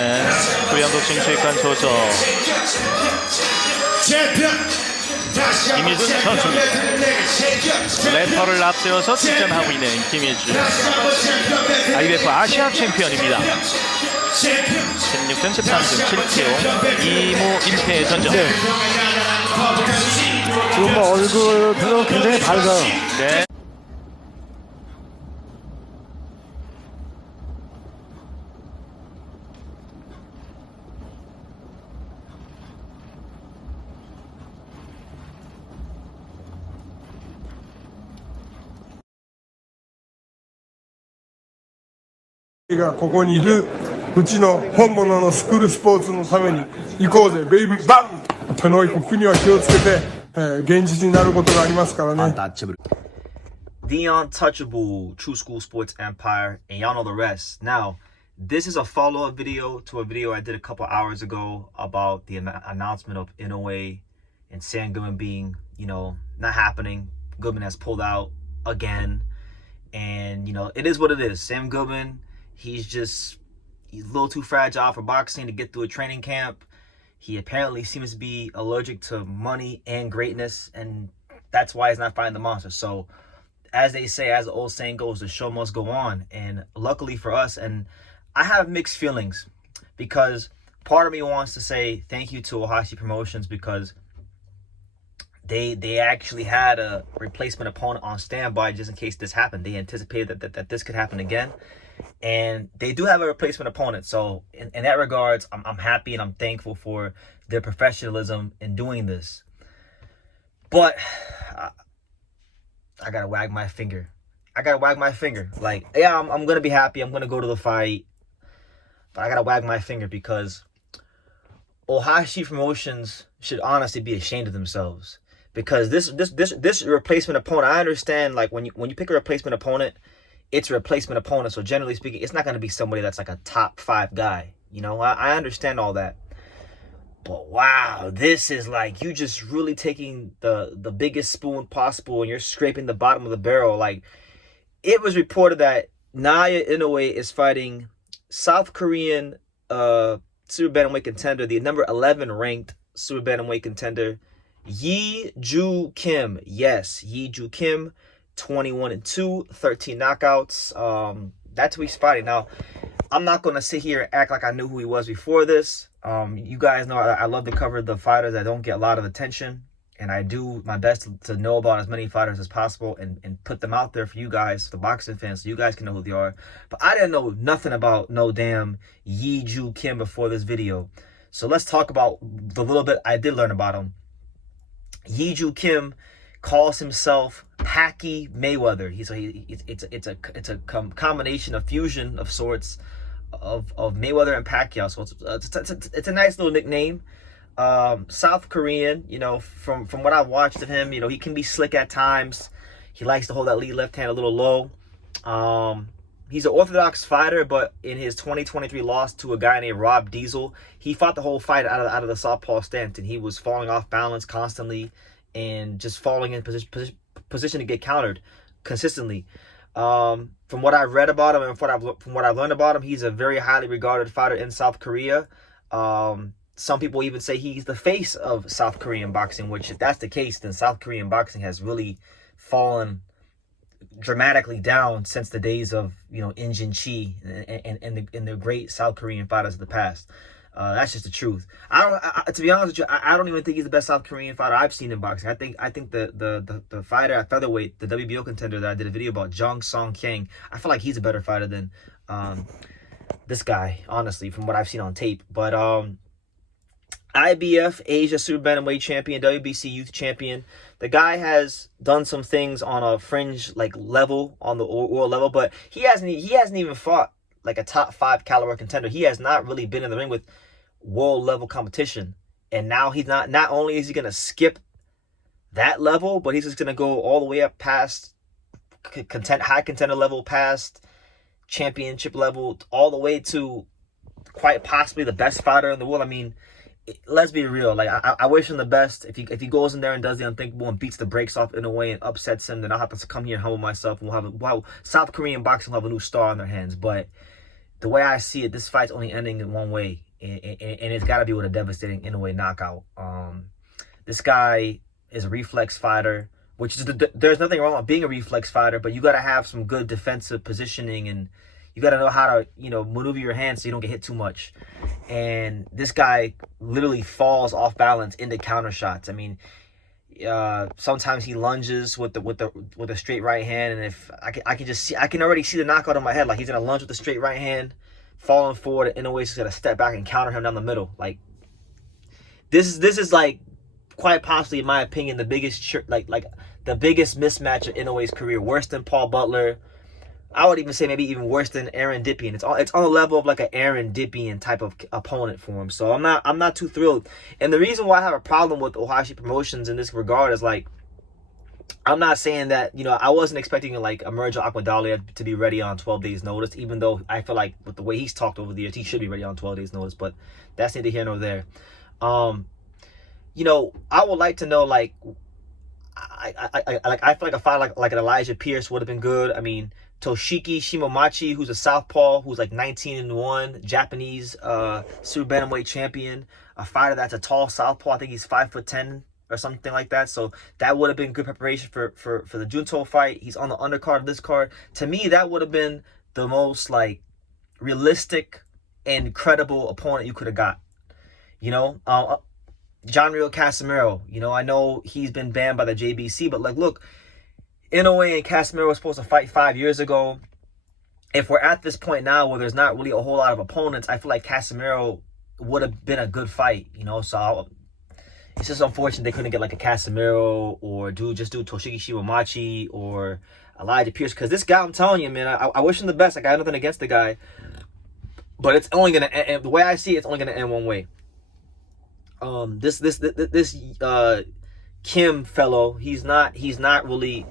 네, 코리안 복싱 체육관 소속 김희준 선수입니다. 래퍼를 앞세워서 득점하고 있는 김희준, IBF 아시아 챔피언입니다. 16전 13승 7KO 2무 1패 전적. 네. 지금 뭐 얼굴 표정 굉장히 밝아요. 네.がここにいるうちの本物のスクールスポーツのために行こうぜベイビーバンとの国には気をつけて、現実になることがありますからね。 The untouchable True School Sports Empire, and y'all know the rest. Now, this is a follow-up video to a video I did a couple hours ago about the announcement of Inoue and Sam Goodman being, not happening. Goodman has pulled out again, and it is what it is. Sam Goodman, he's a little too fragile for boxing to get through a training camp. He apparently seems to be allergic to money and greatness, and that's why he's not fighting the monster. So, as they say, as the old saying goes, the show must go on. And luckily for us, and I have mixed feelings, because part of me wants to say thank you to Ohashi Promotions, because they actually had a replacement opponent on standby just in case this happened. They anticipated that this could happen again. And they do have a replacement opponent. So in that regards, I'm happy and I'm thankful for their professionalism in doing this. But I gotta wag my finger. Like, yeah, I'm gonna be happy. I'm gonna go to the fight. But I gotta wag my finger, because Ohashi Promotions should honestly be ashamed of themselves. Because this replacement opponent, I understand, like, when you pick a replacement opponent, it's a replacement opponent. So generally speaking, it's not going to be somebody that's like a top 5 guy. I understand all that. But wow, this is like, you just really taking the biggest spoon possible and you're scraping the bottom of the barrel. Like, it was reported that Naoya Inoue is fighting South Korean super bantamweight contender, the number 11 ranked super bantamweight contender, Yi-Ju Kim. Yes, Yi-Ju Kim. 21-2, 13 knockouts. That's who he's fighting. Now, I'm not going to sit here and act like I knew who he was before this. You guys know I love to cover the fighters that don't get a lot of attention. And I do my best to know about as many fighters as possible and put them out there for you guys, the boxing fans, so you guys can know who they are. But I didn't know nothing about no damn Yi-Ju Kim before this video. So let's talk about the little bit I did learn about him. Yi-Ju Kim calls himself Packy Mayweather. It's a combination of fusion of sorts of Mayweather and Pacquiao. So it's a nice little nickname. South Korean, from what I've watched of him, he can be slick at times. He likes to hold that lead left hand a little low. He's an orthodox fighter, but in his 2023 loss to a guy named Rob Diesel, he fought the whole fight out of the southpaw stance, and he was falling off balance constantly and just falling in position to get countered consistently. From what I've read about him and from what I've learned about him, he's a very highly regarded fighter in South Korea. Some people even say he's the face of South Korean boxing, which if that's the case, then South Korean boxing has really fallen dramatically down since the days of Injin Chi and the great South Korean fighters of the past. That's just the truth. To be honest with you, I don't even think he's the best South Korean fighter I've seen in boxing. I think the fighter at featherweight, the WBO contender that I did a video about, Jung Song Kang, I feel like he's a better fighter than this guy, honestly, from what I've seen on tape. But IBF Asia Super Bantamweight champion, WBC Youth champion. The guy has done some things on a fringe level, on the world level, but he hasn't even fought like a top 5 caliber contender. He has not really been in the ring with world level competition. And now he's not only is he going to skip that level, but he's just going to go all the way up past high contender level, past championship level, all the way to quite possibly the best fighter in the world. I mean, let's be real. Like, I wish him the best. If he goes in there and does the unthinkable and beats the brakes off in a way and upsets him, then I'll have to come here and humble myself, and South Korean boxing will have a new star on their hands. But the way I see it, this fight's only ending in one way, and it's got to be with a devastating Inoue knockout. This guy is a reflex fighter, which is there's nothing wrong with being a reflex fighter, but you got to have some good defensive positioning, and you got to know how to, maneuver your hands so you don't get hit too much. And this guy literally falls off balance into counter shots. I mean, sometimes he lunges with a straight right hand, and if I can already see the knockout in my head. Like, he's gonna lunge with a straight right hand, falling forward, and Inoue's gonna step back and counter him down the middle. Like, this is like quite possibly, in my opinion, the biggest the biggest mismatch of Inoue's career, worse than Paul Butler. I would even say maybe even worse than Aaron Dippian. It's on the level of like an Aaron Dippian type of opponent for him. So I'm not too thrilled. And the reason why I have a problem with Ohashi Promotions in this regard is, like, I'm not saying that, I wasn't expecting like Emergio Aquadalia to be ready on 12 days notice, even though I feel like with the way he's talked over the years, he should be ready on 12 days notice, but that's neither here nor there. I would like to know, like, I feel like a fight like an Elijah Pierce would have been good. I mean, Toshiki Shimomachi, who's a southpaw, who's like 19-1, Japanese super bantamweight champion, a fighter that's a tall southpaw. I think he's 5'10" or something like that. So that would have been good preparation for the Junto fight. He's on the undercard of this card. To me, that would have been the most like realistic and credible opponent you could have got. John Rio Casimiro, I know he's been banned by the JBC, but like, look, Inoue and Casimiro were supposed to fight 5 years ago. If we're at this point now where there's not really a whole lot of opponents, I feel like Casimiro would have been a good fight, So it's just unfortunate they couldn't get like a Casimiro or just do Toshiki Shimomachi or Elijah Pierce. Because this guy, I'm telling you, man, I wish him the best. I got nothing against the guy, but it's only gonna end, the way I see it, it's only gonna end one way. This Kim fellow, he's not really.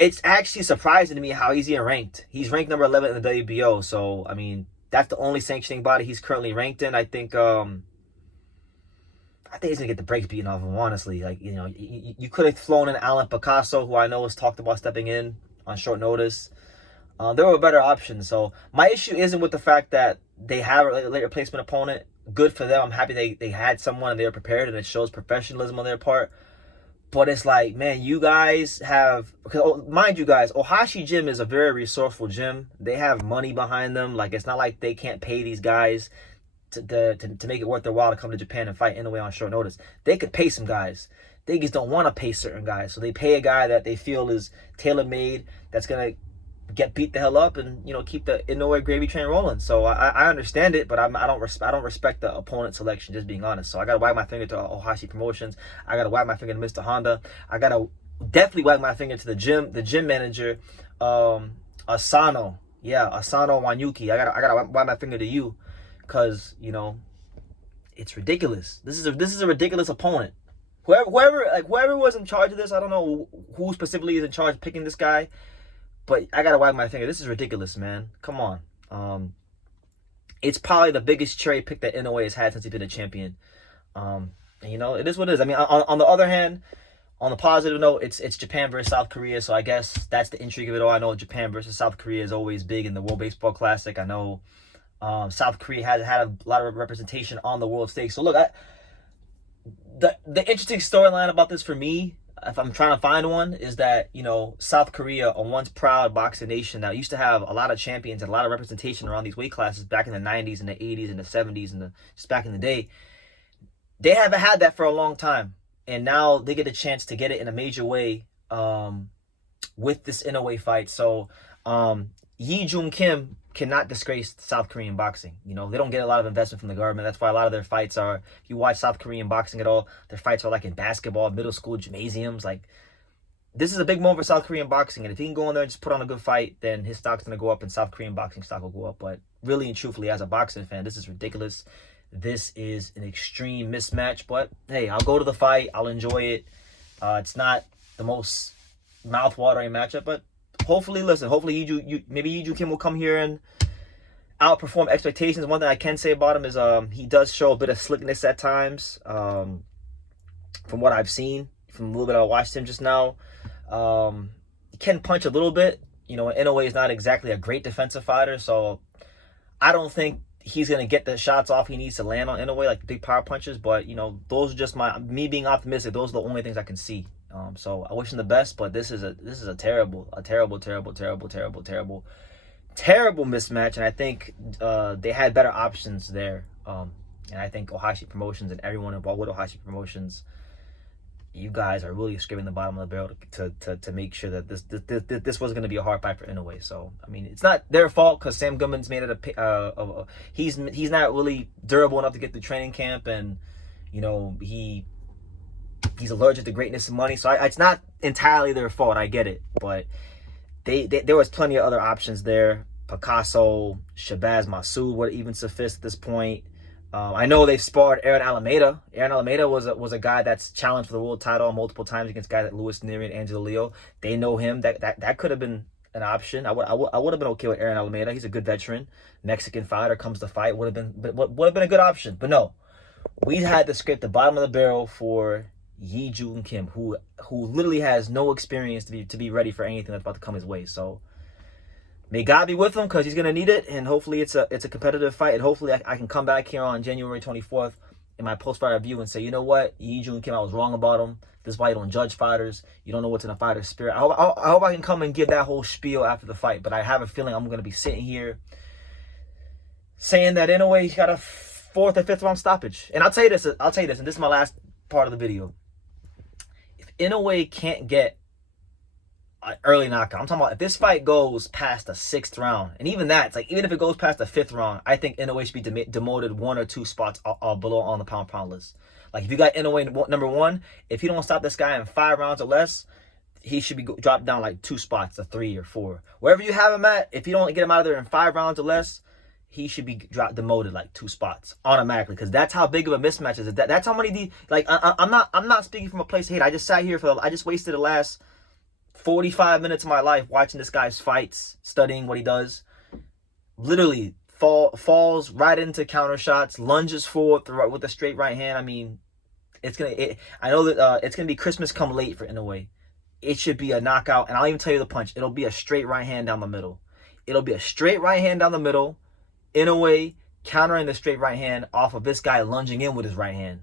It's actually surprising to me how he's even ranked. He's ranked number 11 in the WBO. So, I mean, that's the only sanctioning body he's currently ranked in. I think he's gonna get the brakes beaten off him, honestly. Like, you could have flown in Alan Picasso, who I know has talked about stepping in on short notice. There were better options. So my issue isn't with the fact that they have a late replacement opponent. Good for them. I'm happy they had someone and they were prepared, and it shows professionalism on their part. But it's like, man, you guys have, because mind you guys, Ohashi Gym is a very resourceful gym. They have money behind them. Like, it's not like they can't pay these guys to make it worth their while to come to Japan and fight Inoue on short notice. They could pay some guys. They just don't want to pay certain guys. So they pay a guy that they feel is tailor-made, that's going to get beat the hell up and, keep the Inoue gravy train rolling. So I understand it, but I don't respect the opponent selection, just being honest. So I got to wag my finger to Ohashi Promotions. I got to wag my finger to Mr. Honda. I got to definitely wag my finger to the gym manager, Asano. Yeah, Asano Wanyuki. I got to wag my finger to you, because, it's ridiculous. This is a ridiculous opponent. Whoever was in charge of this, I don't know who specifically is in charge of picking this guy, but I gotta wag my finger. This is ridiculous, man. Come on. It's probably the biggest cherry pick that Inoue has had since he been a champion. And, it is what it is. I mean, on the other hand, on the positive note, it's Japan versus South Korea. So I guess that's the intrigue of it all. I know Japan versus South Korea is always big in the World Baseball Classic. I know South Korea has had a lot of representation on the world stage. So look, the interesting storyline about this for me, if I'm trying to find one, is that, South Korea, a once proud boxing nation that used to have a lot of champions and a lot of representation around these weight classes back in the 90s and the 80s and the 70s and just back in the day, they haven't had that for a long time. And now they get a chance to get it in a major way with this Inoue fight. So Yi Joon Kim cannot disgrace South Korean boxing. They don't get a lot of investment from the government. That's why a lot of their fights are, if you watch South Korean boxing at all, their fights are like in basketball, middle school gymnasiums. Like, this is a big moment for South Korean boxing. And if he can go in there and just put on a good fight, then his stock's going to go up and South Korean boxing stock will go up. But really and truthfully, as a boxing fan, this is ridiculous. This is an extreme mismatch. But hey, I'll go to the fight. I'll enjoy it. It's not the most mouth-watering matchup, but hopefully maybe Yi Joon Kim will come here and outperform expectations. One thing I can say about him is he does show a bit of slickness at times. From what I've seen, from a little bit I watched him just now, he can punch a little bit. You know, Inoue is not exactly a great defensive fighter, so I don't think he's going to get the shots off he needs to land on Inoue, like big power punches. But, you know, those are just me being optimistic. Those are the only things I can see. So I wish him the best, but this is a terrible mismatch. And I think they had better options there. And I think Ohashi Promotions and everyone involved with Ohashi Promotions, you guys are really scraping the bottom of the barrel to make sure that this was going to be a hard fight for Inoue. So I mean, it's not their fault because Sam Goodman's made it he's not really durable enough to get through training camp, and you know he's allergic to greatness and money. So it's not entirely their fault. I get it, but there was plenty of other options there. Picasso, Shabazz Masood would even suffice at this point. I know they've sparred Aaron Alameda. Aaron Alameda was a guy that's challenged for the world title multiple times against guys like Luis Nery and Angelo Leo. They know him. That could have been an option. I would have been okay with Aaron Alameda. He's a good veteran, Mexican fighter, comes to fight. Would have been a good option. But no, we had to scrape the bottom of the barrel for Joon Kim, who literally has no experience to be ready for anything that's about to come his way. So may God be with him because he's going to need it, and hopefully it's a competitive fight, and hopefully I can come back here on January 24th in my post-fight review and say, you know what, Joon Kim, I was wrong about him. This is why you don't judge fighters. You don't know what's in a fighter's spirit. I hope I can come and give that whole spiel after the fight, but I have a feeling I'm going to be sitting here saying that in a way he's got a 4th or 5th round stoppage. And I'll tell you this, and this is my last part of the video. If Inoue can't get an early knockout, I'm talking about if this fight goes past the 6th round, and even that, it's like even if it goes past the 5th round, I think Inoue should be demoted 1 or 2 spots below on the pound list. Like if you got Inoue number 1, if you don't stop this guy in 5 rounds or less, he should be dropped down like 2 spots to 3 or 4. Wherever you have him at, if you don't get him out of there in 5 rounds or less, he should be demoted like 2 spots automatically, because that's how big of a mismatch is. That's how many I'm not speaking from a place of hate. I just sat here I just wasted the last 45 minutes of my life watching this guy's fights, studying what he does. Literally falls right into counter shots, lunges forward with a straight right hand. I mean, I know that it's gonna be Christmas come late for Inoue. It should be a knockout, and I'll even tell you the punch. It'll be a straight right hand down the middle. It'll be a straight right hand down the middle. Inoue countering the straight right hand off of this guy lunging in with his right hand.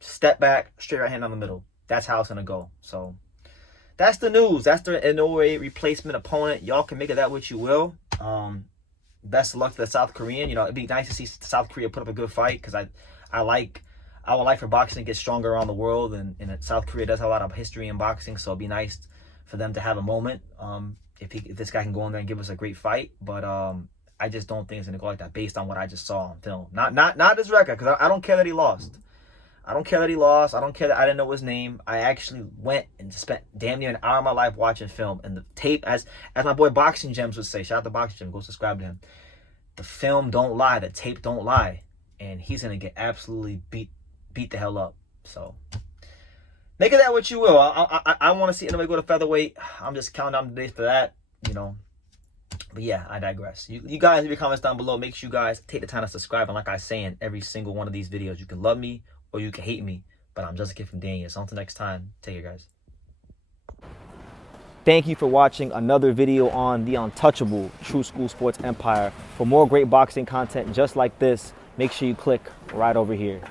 Step back, straight right hand down the middle. That's how it's gonna go. So that's the news. That's the Inoue replacement opponent. Y'all can make of that what you will. Best of luck to the South Korean. You know, it'd be nice to see South Korea put up a good fight, because I would like for boxing to get stronger around the world, and South Korea does have a lot of history in boxing, so it'd be nice for them to have a moment. If this guy can go in there and give us a great fight, but I just don't think it's gonna go like that based on what I just saw on film. Not his record, because I don't care that he lost. I don't care that he lost. I don't care that I didn't know his name. I actually went and spent damn near an hour of my life watching film. And the tape, as my boy Boxing Gems would say, shout out to Boxing Gems, go subscribe to him. The film don't lie. The tape don't lie. And he's going to get absolutely beat the hell up. So make of that what you will. I want to see Inoue go to featherweight. I'm just counting down the days for that, you know. But yeah, I digress. You guys, leave your comments down below. Make sure you guys take the time to subscribe. And like I say in every single one of these videos, you can love me or you can hate me, but I'm just a kid from Daniel. So until next time, take care, guys. Thank you for watching another video on the untouchable True School Sports Empire. For more great boxing content just like this, make sure you click right over here.